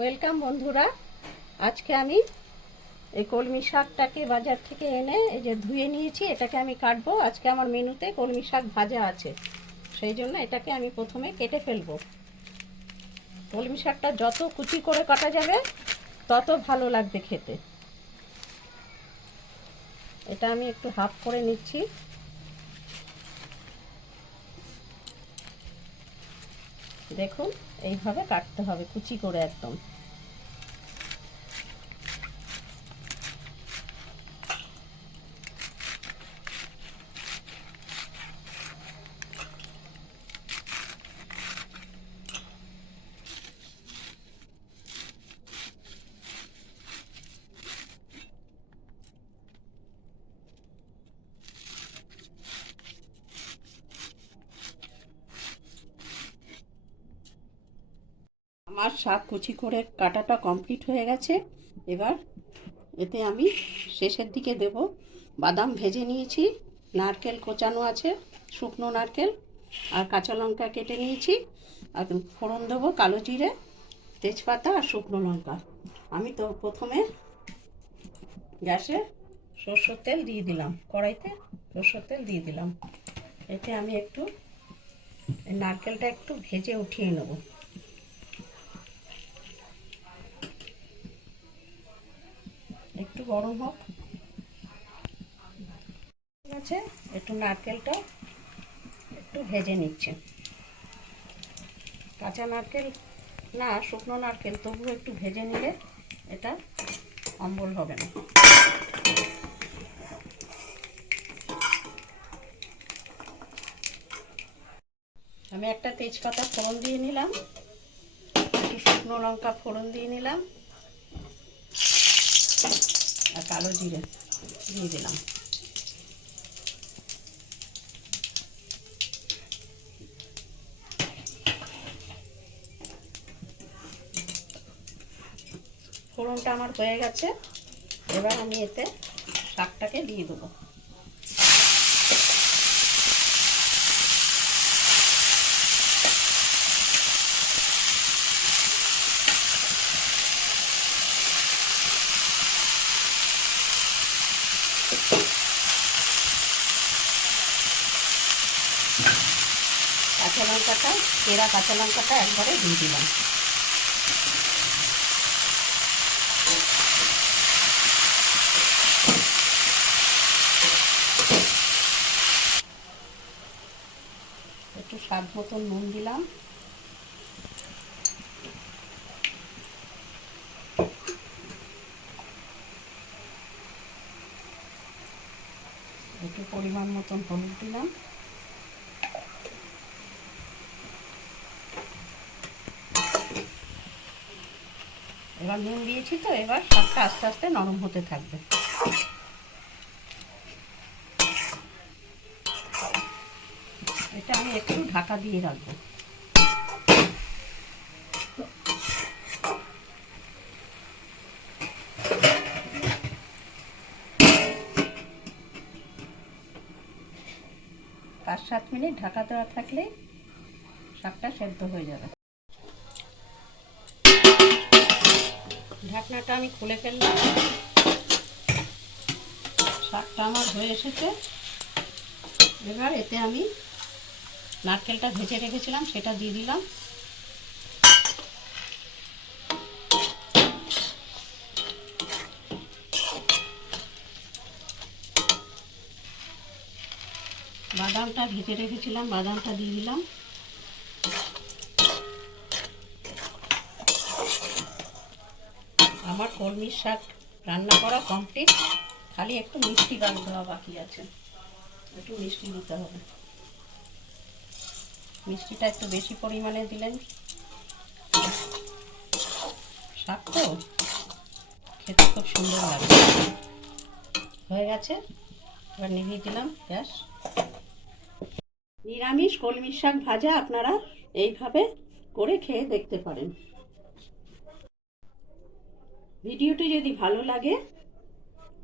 Welcome বন্ধুরা। আজকে আমি এই কলমি শাকটাকে বাজার থেকে এনে এই যে ধুয়ে নিয়েছি, এটাকে আমি কাটবো। আজকে আমার মেনুতে কলমি শাক ভাজা আছে, সেই জন্য এটাকে আমি প্রথমে কেটে ফেলবো। কলমি শাকটা যত কুচি করে কাটা যাবে তত ভালো লাগবে খেতে। এটা আমি একটু হাফ করে নিচ্ছি। দেখুন, এইভাবে কাটতে হবে কুচি করে একদম। আমার শাক কুচি করে কাটাটা কমপ্লিট হয়ে গেছে। এবার এতে আমি শেষের দিকে দেব বাদাম ভেজে নিয়েছি, নারকেল কোচানো আছে, শুকনো নারকেল, আর কাঁচা লঙ্কা কেটে নিয়েছি। আর ফোড়ন দেবো কালো জিরে, তেজপাতা আর শুকনো লঙ্কা। আমি তো প্রথমে গ্যাসে সরষের তেল দিয়ে দিলাম, কড়াইতে সরষের তেল দিয়ে দিলাম। এতে আমি একটু নারকেলটা একটু ভেজে উঠিয়ে নেব। একটু গরম হোক, ঠিক আছে। একটু নারকেলটা একটু ভেজে নিচ্ছে, কাঁচা নারকেল না শুকনো নারকেল, তবুও একটু ভেজে নিলে এটা অম্বল হবে না। আমি একটা তেজপাতা ফোড়ন দিয়ে নিলাম, একটু শুকনো লঙ্কা ফোড়ন দিয়ে নিলাম, আর কালো জিরে দিয়ে দিলাম। ফোড়নটা আমার হয়ে গেছে। এবার আমি এতে শাকটাকে দিয়ে দেবো। কাঁচা লঙ্কাটা, চেরা কাঁচা লঙ্কাটা একবারে দিয়ে দিলাম। একটু স্বাদ মতন নুন দিলাম, একটু পরিমাণ মতন হলুদ দিলাম। এবার নুন দিয়েছি তো, এবার শাকটা আস্তে আস্তে নরম হতে থাকবে। এটা আমি একটু ঢাকা দিয়ে রাখবো। পাঁচ সাত মিনিট ঢাকা দেওয়া থাকলে শাকটা সেদ্ধ হয়ে যাবে। ঢাকনাটা আমি খুলে ফেললাম। শাকটা আমার হয়ে এসেছে। এবার এতে আমি নারকেলটা ভেজে রেখেছিলাম সেটা দিয়ে দিলাম। বাদামটা ভেজে রেখেছিলাম, বাদামটা দিয়ে দিলাম। আমার কলমির শাক রান্না করা কমপ্লিট, খালি একটু মিষ্টি গাল দেওয়া বাকি আছে। একটু মিষ্টি দিতে হবে, মিষ্টিটা একটু বেশি পরিমাণে দিলেন। শাক তো খেতে খুব সুন্দর লাগে। হয়ে গেছে, এবার নিভিয়ে দিলাম গ্যাস। নিরামিষ কলমির শাক ভাজা আপনারা এইভাবে করে খেয়ে দেখতে পারেন। ভিডিওটি যদি ভালো লাগে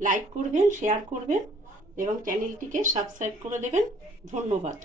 লাইক করবেন, শেয়ার করবেন এবং চ্যানেলটিকে সাবস্ক্রাইব করে দেবেন। ধন্যবাদ।